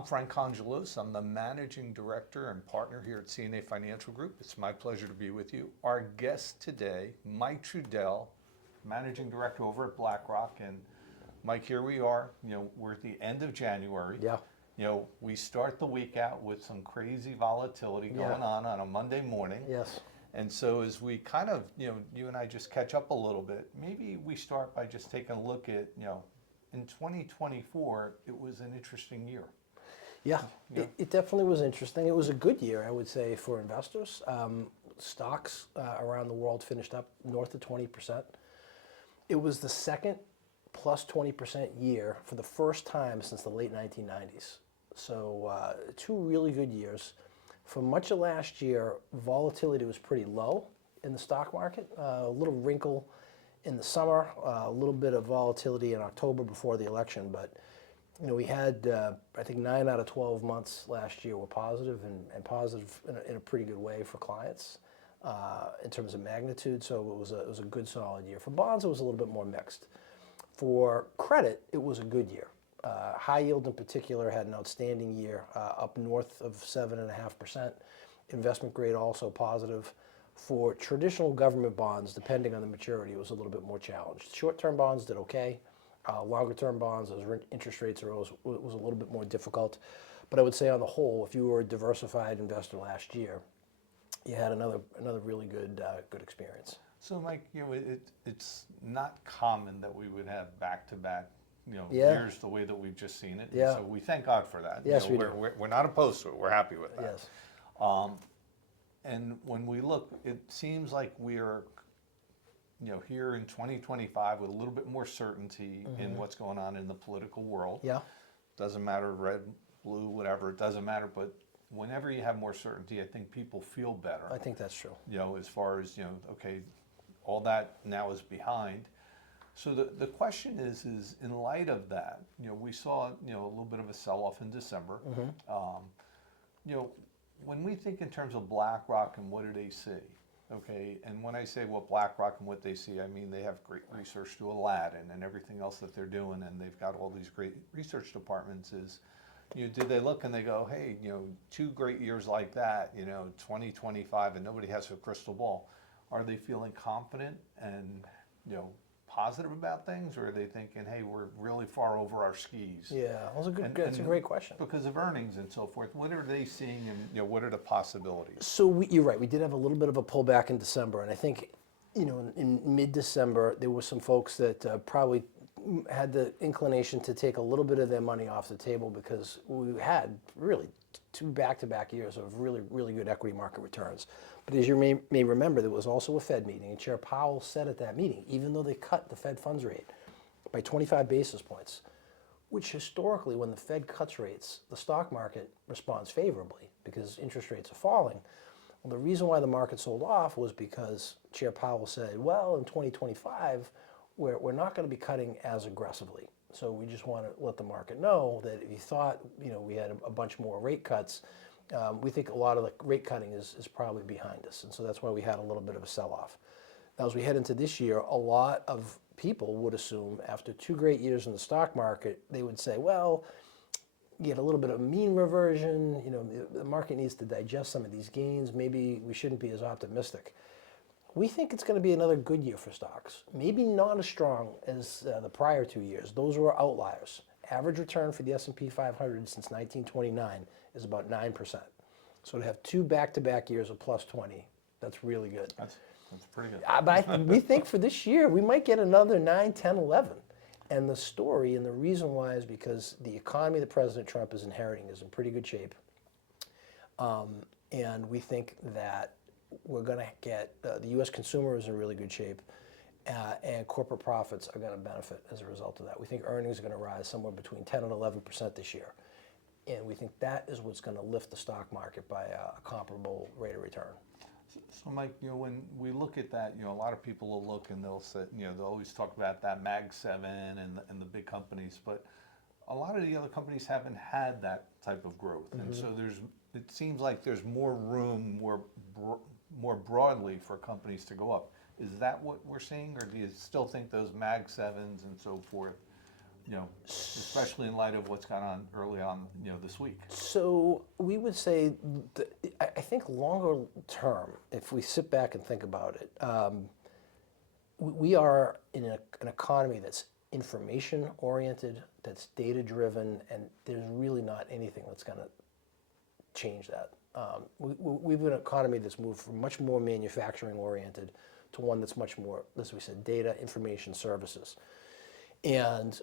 I'm Frank Congilose. I'm the Managing Director and Partner here at CNA Financial Group. It's my pleasure to be with you. Our guest today, Mike Trudel, Managing Director over at BlackRock. And Mike, here we are. We're at the end of January. Yeah. We start the week out with some crazy volatility going on a Monday morning. Yes. And so as we kind of, you and I just catch up a little bit, maybe we start by just taking a look at, in 2024, it was an interesting year. Yeah, it definitely was interesting. It was a good year, I would say, for investors. Stocks around the world finished up north of 20%. It was the second plus 20% year for the first time since the late 1990s. So two really good years. For much of last year, volatility was pretty low in the stock market. A little wrinkle in the summer, a little bit of volatility in October before the election, but we had, I think, 9 out of 12 months last year were positive and positive in a pretty good way for clients in terms of magnitude. So it was a good, solid year. For bonds, it was a little bit more mixed. For credit, it was a good year. High yield in particular had an outstanding year, up north of 7.5%. Investment grade also positive. For traditional government bonds, depending on the maturity, it was a little bit more challenged. Short-term bonds did okay. Longer-term bonds, as interest rates rose, was a little bit more difficult. But I would say on the whole, if you were a diversified investor last year, you had another really good experience. So, Mike, it's not common that we would have back-to-back, years the way that we've just seen it. Yeah. So we thank God for that. Yes, we do. We're not opposed to it. We're happy with that. Yes. And when we look, it seems like we're, here in 2025 with a little bit more certainty in what's going on in the political world. Yeah. Doesn't matter, red, blue, whatever, it doesn't matter. But whenever you have more certainty, I think people feel better. I think that's true. As far as, okay, all that now is behind. So the question is in light of that, we saw, a little bit of a sell-off in December. When we think in terms of BlackRock and what do they see, okay, and when I say what BlackRock and what they see, I mean they have great research to Aladdin and everything else that they're doing, and they've got all these great research departments. Did they look and they go, hey, 2 great years like that, 2025, and nobody has a crystal ball. Are they feeling confident and, positive about things, or are they thinking, hey, we're really far over our skis? Yeah, that's a great question. Because of earnings and so forth, what are they seeing, and what are the possibilities? So you're right. We did have a little bit of a pullback in December, and I think, in mid-December there were some folks that probably had the inclination to take a little bit of their money off the table because we had really 2 back-to-back years of really, really good equity market returns. But as you may remember, there was also a Fed meeting, and Chair Powell said at that meeting, even though they cut the Fed funds rate by 25 basis points, which historically, when the Fed cuts rates, the stock market responds favorably because interest rates are falling. Well, the reason why the market sold off was because Chair Powell said, well, in 2025, we're not going to be cutting as aggressively. So we just want to let the market know that if you thought, we had a bunch more rate cuts, we think a lot of the rate cutting is probably behind us. And so that's why we had a little bit of a sell-off. Now, as we head into this year, a lot of people would assume after 2 great years in the stock market, they would say, well, you get a little bit of mean reversion, the market needs to digest some of these gains, maybe we shouldn't be as optimistic. We think it's going to be another good year for stocks. Maybe not as strong as the prior 2 years. Those were outliers. Average return for the S&P 500 since 1929 is about 9%. So to have 2 back-to-back years of plus 20, that's really good. That's pretty good. But we think for this year, we might get another 9, 10, 11. And the story and the reason why is because the economy that President Trump is inheriting is in pretty good shape. And we think that we're going to get, the U.S. consumer is in really good shape, and corporate profits are going to benefit as a result of that. We think earnings are going to rise somewhere between 10 and 11% this year. And we think that is what's going to lift the stock market by a comparable rate of return. So, Mike, when we look at that, a lot of people will look and they'll say, they'll always talk about that Mag 7 and the big companies, but a lot of the other companies haven't had that type of growth. And so it seems like there's more room, more broadly for companies to go up. Is that what we're seeing, or do you still think those Mag 7s and so forth especially in light of what's gone on early on, this week. So we would say, I think longer term, if we sit back and think about it, we are in an economy that's information oriented, that's data driven, and there's really not anything that's going to change that. We've been an economy that's moved from much more manufacturing oriented to one that's much more, as we said, data, information, services. And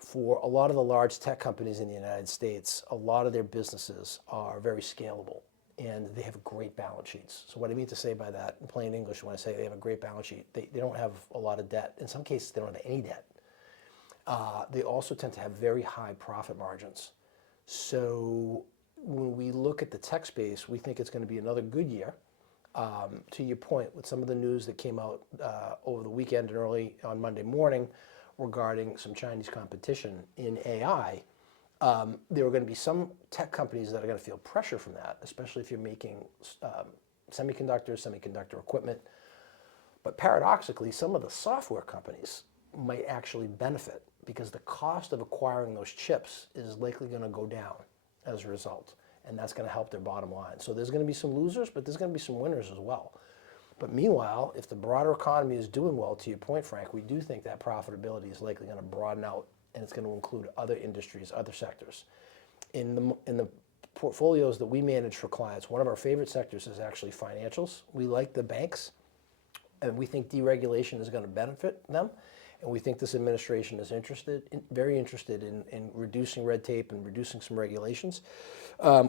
for a lot of the large tech companies in the United States, a lot of their businesses are very scalable and they have great balance sheets. So what I mean to say by that, in plain English, when I say they have a great balance sheet, they don't have a lot of debt. In some cases, they don't have any debt. They also tend to have very high profit margins. So when we look at the tech space, we think it's going to be another good year. To your point, with some of the news that came out over the weekend and early on Monday morning regarding some Chinese competition in AI, there are going to be some tech companies that are going to feel pressure from that, especially if you're making semiconductor equipment. But paradoxically, some of the software companies might actually benefit because the cost of acquiring those chips is likely going to go down as a result, and that's going to help their bottom line. So there's going to be some losers, but there's going to be some winners as well. But meanwhile, if the broader economy is doing well, to your point, Frank, we do think that profitability is likely going to broaden out, and it's going to include other industries, other sectors. In the portfolios that we manage for clients, one of our favorite sectors is actually financials. We like the banks, and we think deregulation is going to benefit them. And we think this administration is very interested in reducing red tape and reducing some regulations.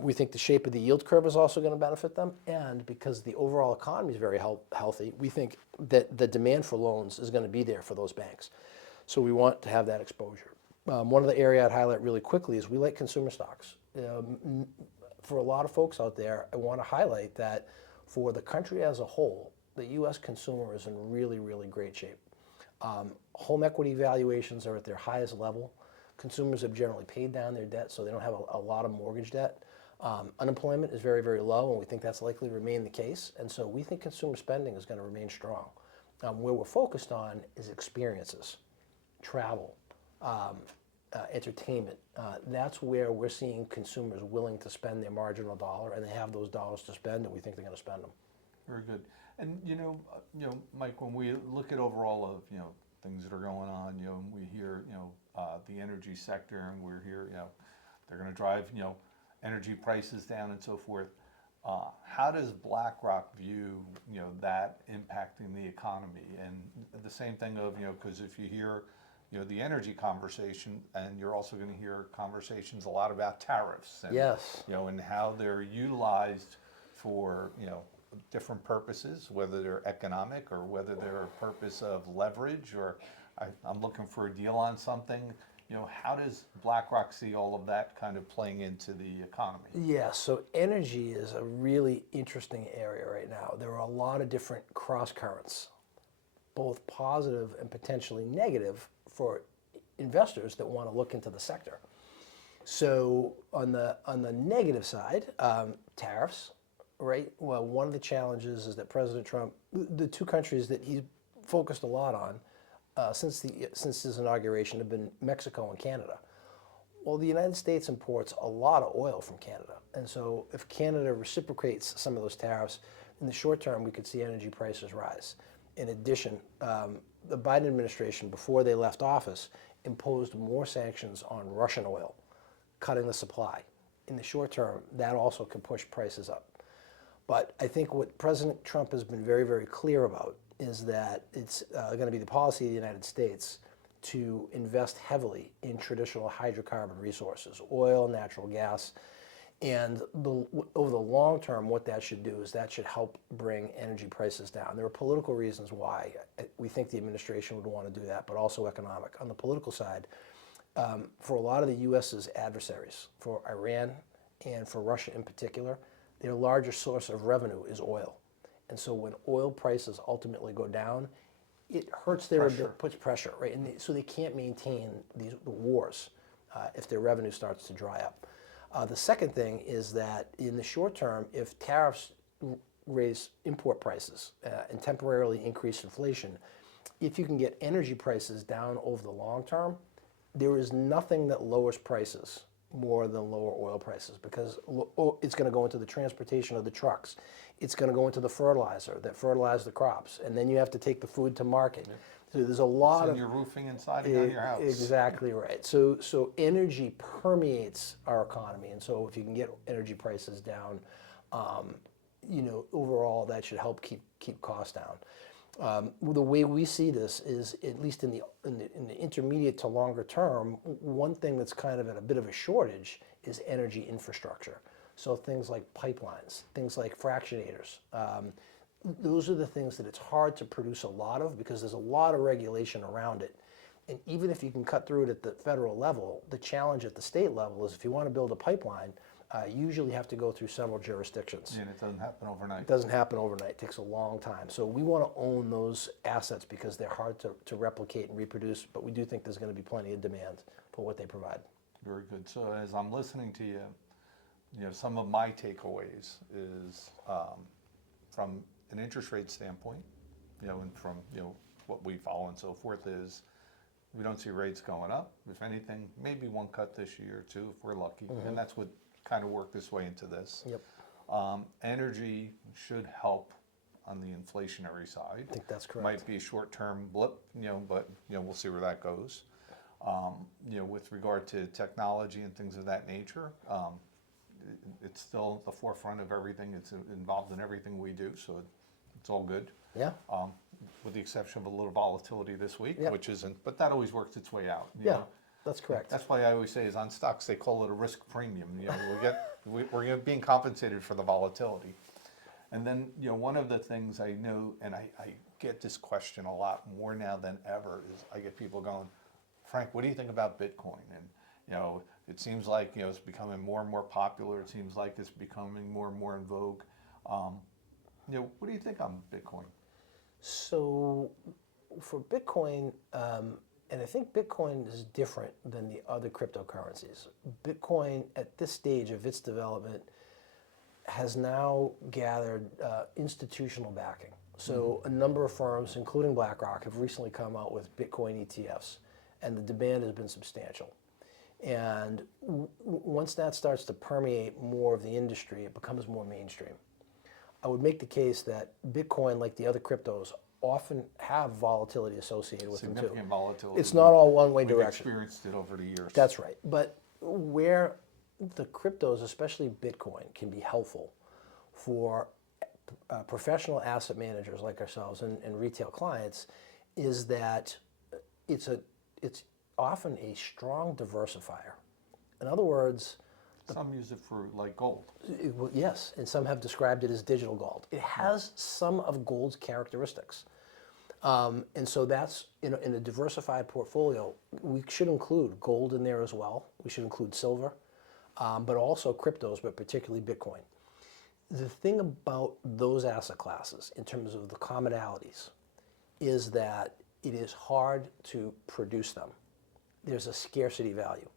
We think the shape of the yield curve is also going to benefit them. And because the overall economy is very healthy, we think that the demand for loans is going to be there for those banks. So we want to have that exposure. One of the areas I'd highlight really quickly is we like consumer stocks. For a lot of folks out there, I want to highlight that for the country as a whole, the U.S. consumer is in really, really great shape. Home equity valuations are at their highest level. Consumers have generally paid down their debt, so they don't have a lot of mortgage debt. Unemployment is very, very low, and we think that's likely to remain the case. And so we think consumer spending is going to remain strong. Where we're focused on is experiences, travel, entertainment. That's where we're seeing consumers willing to spend their marginal dollar, and they have those dollars to spend, and we think they're going to spend them. Very good. And Mike, when we look at overall of things that are going on, and we hear the energy sector, and we're here, they're going to drive energy prices down and so forth. How does BlackRock view that impacting the economy? And the same thing of because if you hear the energy conversation, and you're also going to hear conversations a lot about tariffs, and Yes. And how they're utilized for different purposes, whether they're economic or whether they're a purpose of leverage, or I'm looking for a deal on something. How does BlackRock see all of that kind of playing into the economy? Yeah, so energy is a really interesting area right now. There are a lot of different cross currents, both positive and potentially negative for investors that want to look into the sector. So on the negative side, tariffs. Right. Well, one of the challenges is that President Trump, the two countries that he's focused a lot on since his inauguration have been Mexico and Canada. Well, the United States imports a lot of oil from Canada, and so if Canada reciprocates some of those tariffs, in the short term, we could see energy prices rise. In addition, the Biden administration, before they left office, imposed more sanctions on Russian oil, cutting the supply. In the short term, that also can push prices up. But I think what President Trump has been very, very clear about is that it's going to be the policy of the United States to invest heavily in traditional hydrocarbon resources, oil, natural gas. And over the long term, what that should do is that should help bring energy prices down. There are political reasons why we think the administration would want to do that, but also economic. On the political side, for a lot of the U.S.'s adversaries, for Iran and for Russia in particular, their largest source of revenue is oil. And so when oil prices ultimately go down, it hurts their ability, puts pressure, right? And so they can't maintain the wars if their revenue starts to dry up. The second thing is that in the short term, if tariffs raise import prices and temporarily increase inflation, if you can get energy prices down over the long term, there is nothing that lowers prices more than lower oil prices, because it's going to go into the transportation of the trucks. It's going to go into the fertilizer that fertilize the crops, and then you have to take the food to market. So there's a lot It's in of your roofing and siding on your house. exactly right. So energy permeates our economy, and so if you can get energy prices down, overall that should help keep costs down. The way we see this is, at least in the intermediate to longer term, one thing that's kind of at a bit of a shortage is energy infrastructure. So things like pipelines, things like fractionators. Those are the things that it's hard to produce a lot of because there's a lot of regulation around it. And even if you can cut through it at the federal level, the challenge at the state level is if you want to build a pipeline, you usually have to go through several jurisdictions. And it doesn't happen overnight. It doesn't happen overnight. It takes a long time. So we want to own those assets because they're hard to replicate and reproduce, but we do think there's going to be plenty of demand for what they provide. Very good. So as I'm listening to you, some of my takeaways is from an interest rate standpoint, and from what we follow and so forth, is we don't see rates going up. If anything, maybe one cut this year or two if we're lucky, and that's what kind of worked its way into this. Yep. Energy should help on the inflationary side. I think that's correct. Might be a short-term blip, but we'll see where that goes. With regard to technology and things of that nature, it's still at the forefront of everything. It's involved in everything we do, so it's all good. Yeah. With the exception of a little volatility this week, Yeah. which isn't, but that always works its way out. Yeah, that's correct. That's why I always say is on stocks they call it a risk premium. We're being compensated for the volatility. And then one of the things I know, and I get this question a lot more now than ever, is I get people going, Frank, what do you think about Bitcoin? And it seems like it's becoming more and more popular. It seems like it's becoming more and more in vogue. What do you think on Bitcoin? So for Bitcoin, and I think Bitcoin is different than the other cryptocurrencies. Bitcoin, at this stage of its development, has now gathered institutional backing. So a number of firms, including BlackRock, have recently come out with Bitcoin ETFs, and the demand has been substantial. And once that starts to permeate more of the industry, it becomes more mainstream. I would make the case that Bitcoin, like the other cryptos, often have volatility associated with them too. Significant volatility. It's not all one-way We've direction. experienced it over the years. That's right. But where the cryptos, especially Bitcoin, can be helpful for professional asset managers like ourselves and retail clients is that it's often a strong diversifier. In other words, some use it for like gold. yes, and some have described it as digital gold. It has some of gold's characteristics. And so that's, in a diversified portfolio, we should include gold in there as well. We should include silver, but also cryptos, but particularly Bitcoin. The thing about those asset classes, in terms of the commonalities, is that it is hard to produce them. There's a scarcity value.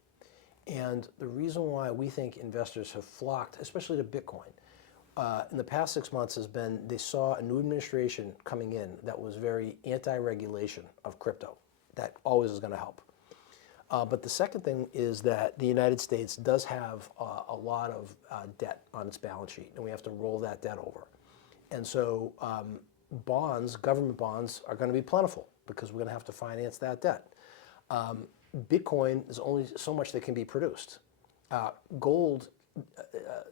And the reason why we think investors have flocked, especially to Bitcoin, in the past 6 months has been they saw a new administration coming in that was very anti-regulation of crypto. That always is going to help. But the second thing is that the United States does have a lot of debt on its balance sheet, and we have to roll that debt over. And so bonds, government bonds, are going to be plentiful because we're going to have to finance that debt. Bitcoin, there's only so much that can be produced. Gold,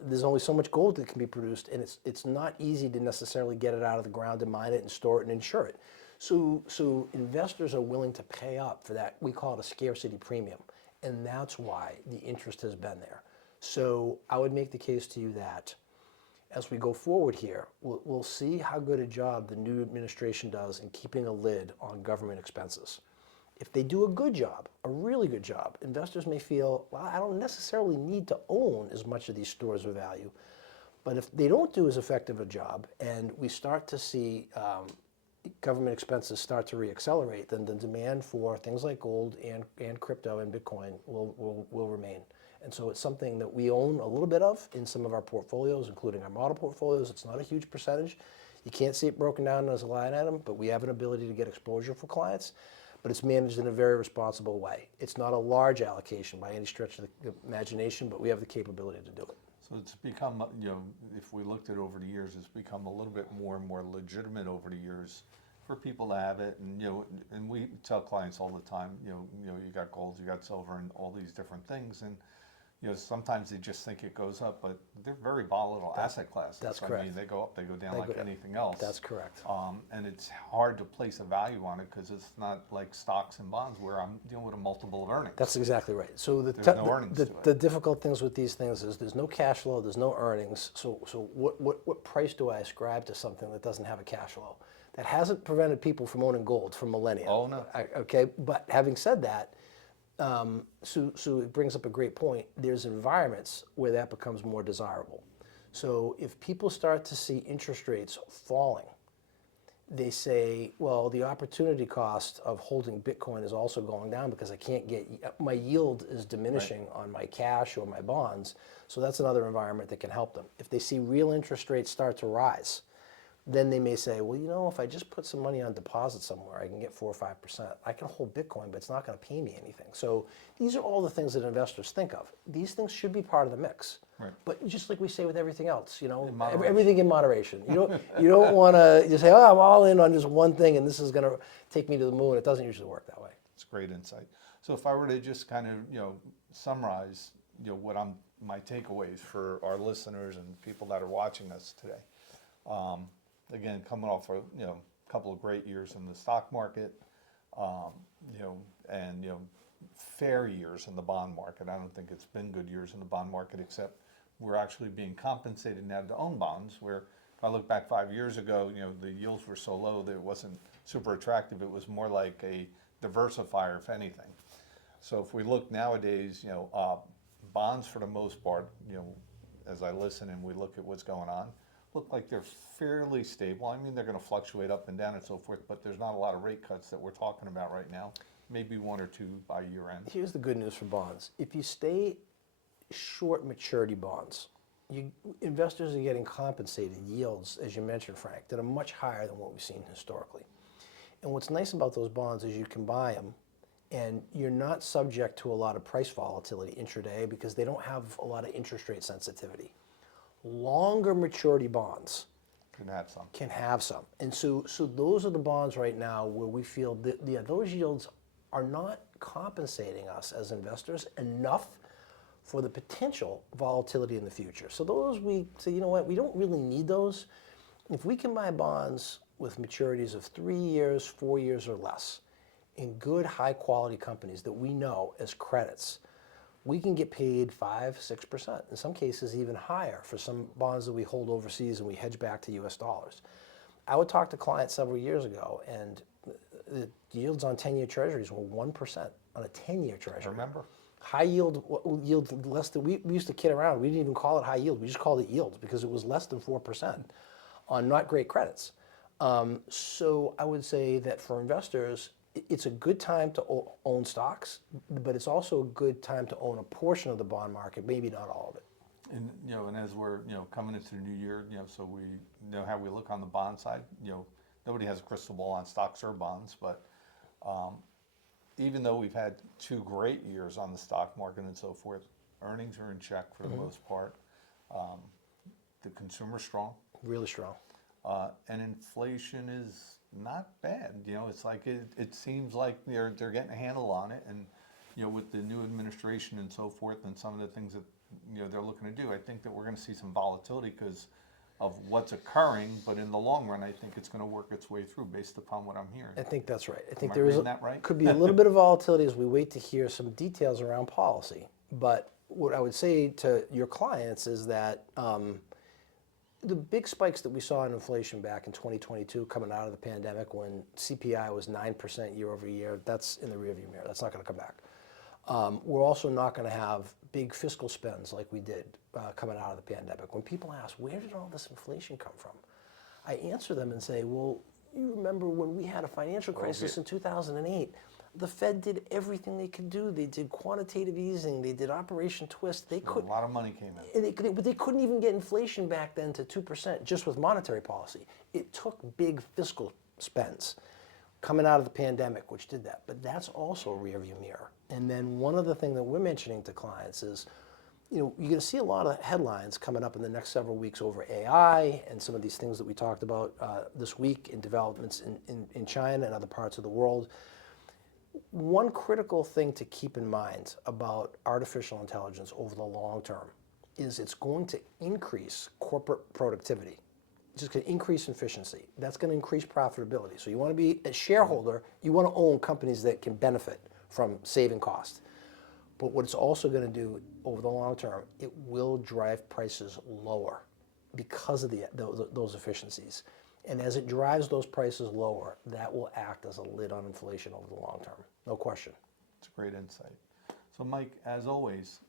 there's only so much gold that can be produced, and it's not easy to necessarily get it out of the ground and mine it and store it and insure it. So investors are willing to pay up for that. We call it a scarcity premium, and that's why the interest has been there. So I would make the case to you that as we go forward here, we'll see how good a job the new administration does in keeping a lid on government expenses. If they do a good job, a really good job, investors may feel, well, I don't necessarily need to own as much of these stores of value. But if they don't do as effective a job and we start to see government expenses start to reaccelerate, then the demand for things like gold and crypto and Bitcoin will remain. And so it's something that we own a little bit of in some of our portfolios, including our model portfolios. It's not a huge percentage. You can't see it broken down as a line item, but we have an ability to get exposure for clients. but it's managed in a very responsible way. It's not a large allocation by any stretch of the imagination, but we have the capability to do it. So it's become, if we looked at over the years, it's become a little bit more and more legitimate over the years for people to have it. And, and we tell clients all the time, you got gold, you got silver, and all these different things. And, sometimes they just think it goes up, but they're very volatile asset classes. That's I correct. mean, they go up, they go down They like go- anything else. That's correct. And it's hard to place a value on it because it's not like stocks and bonds where I'm dealing with a multiple of earnings. That's exactly right. So There's no earnings to it. the difficult things with these things is there's no cash flow, there's no earnings. So what price do I ascribe to something that doesn't have a cash flow? That hasn't prevented people from owning gold for millennia. Oh, no. Okay, but having said that, so it brings up a great point. There's environments where that becomes more desirable. So if people start to see interest rates falling, they say, well, the opportunity cost of holding Bitcoin is also going down because I can't get, my yield is diminishing on my cash or my bonds. So that's another environment that can help them. If they see real interest rates start to rise, then they may say, well, if I just put some money on deposit somewhere, I can get 4 or 5%. I can hold Bitcoin, but it's not going to pay me anything. So these are all the things that investors think of. These things should be part of the mix. Right. But just like we say with everything else, moderation. everything in moderation. You don't want to just say, oh, I'm all in on just one thing and this is going to take me to the moon. It doesn't usually work that way. It's great insight. So if I were to just kind of, summarize, what my takeaways for our listeners and people that are watching us today. Again, coming off a couple of great years in the stock market, and fair years in the bond market. I don't think it's been good years in the bond market, except we're actually being compensated now to own bonds. Where if I look back 5 years ago, the yields were so low that it wasn't super attractive. It was more like a diversifier, if anything. So if we look nowadays, bonds for the most part, as I listen and we look at what's going on, look like they're fairly stable. I mean, they're going to fluctuate up and down and so forth, but there's not a lot of rate cuts that we're talking about right now. Maybe 1 or 2 by year end. Here's the good news for bonds. If you stay short maturity bonds, investors are getting compensated yields, as you mentioned, Frank, that are much higher than what we've seen historically. And what's nice about those bonds is you can buy them and you're not subject to a lot of price volatility intraday because they don't have a lot of interest rate sensitivity. Longer maturity bonds can have some. And so those are the bonds right now where we feel that those yields are not compensating us as investors enough for the potential volatility in the future. So those we say, we don't really need those. If we can buy bonds with maturities of 3 years, 4 years or less in good high quality companies that we know as credits, we can get paid 5, 6%, in some cases even higher for some bonds that we hold overseas and we hedge back to US dollars. I would talk to clients several years ago and the yields on 10-year treasuries were 1% on a 10-year treasury. I remember. High yield less than, we used to kid around, we didn't even call it high yield, we just called it yield because it was less than 4% on not great credits. So I would say that for investors, it's a good time to own stocks, but it's also a good time to own a portion of the bond market, maybe not all of it. And and as we're coming into the new year, so we know how we look on the bond side. Nobody has a crystal ball on stocks or bonds, but even though we've had 2 great years on the stock market and so forth, earnings are in check for the most part. The consumer's strong. Really strong. And inflation is not bad. It's like it seems like they're getting a handle on it, and with the new administration and so forth, and some of the things that they're looking to do, I think that we're going to see some volatility because of what's occurring. But in the long run, I think it's going to work its way through based upon what I'm hearing. I think that's right. I think Am I there is reading that right? could be a little bit of volatility as we wait to hear some details around policy. But what I would say to your clients is that the big spikes that we saw in inflation back in 2022 coming out of the pandemic when CPI was 9% year over year, that's in the rearview mirror. That's not going to come back. We're also not going to have big fiscal spends like we did coming out of the pandemic. When people ask, where did all this inflation come from? I answer them and say, well, you remember when we had a financial crisis in 2008, the Fed did everything they could do. They did quantitative easing. They did Operation Twist. They could, a lot of money came in. but they couldn't even get inflation back then to 2% just with monetary policy. It took big fiscal spends. coming out of the pandemic, which did that. But that's also a rearview mirror. And then one other thing that we're mentioning to clients is, you know, you're going to see a lot of headlines coming up in the next several weeks over AI and some of these things that we talked about this week in developments in China and other parts of the world. One critical thing to keep in mind about artificial intelligence over the long term is it's going to increase corporate productivity. It's just going to increase efficiency. That's going to increase profitability. So you want to be a shareholder, you want to own companies that can benefit from saving costs. But what it's also going to do over the long term, it will drive prices lower because of those efficiencies. And as it drives those prices lower, that will act as a lid on inflation over the long term. No question. It's a great insight. So Mike, as always,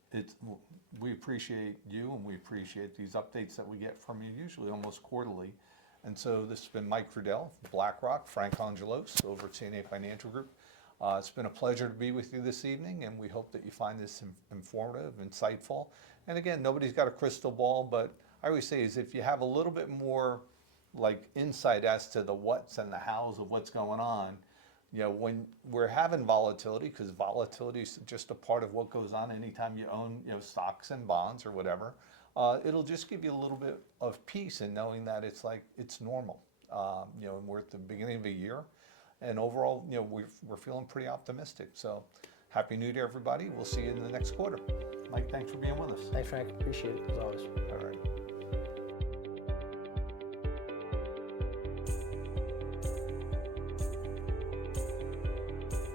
we appreciate you and we appreciate these updates that we get from you, usually almost quarterly. And so this has been Mike Trudel of BlackRock, Frank Congilose over at CNA Financial Group. It's been a pleasure to be with you this evening, and we hope that you find this informative, insightful. And again, nobody's got a crystal ball, but I always say is if you have a little bit more like insight as to the what's and the hows of what's going on, you know, when we're having volatility, because volatility is just a part of what goes on anytime you own, you know, stocks and bonds or whatever, it'll just give you a little bit of peace in knowing that it's like, it's normal. You know, and we're at the beginning of a year, and overall, you know, we're feeling pretty optimistic. So Happy New Year, everybody. We'll see you in the next quarter. Mike, thanks for being with us. Thanks, Frank. Appreciate it, as always. All right.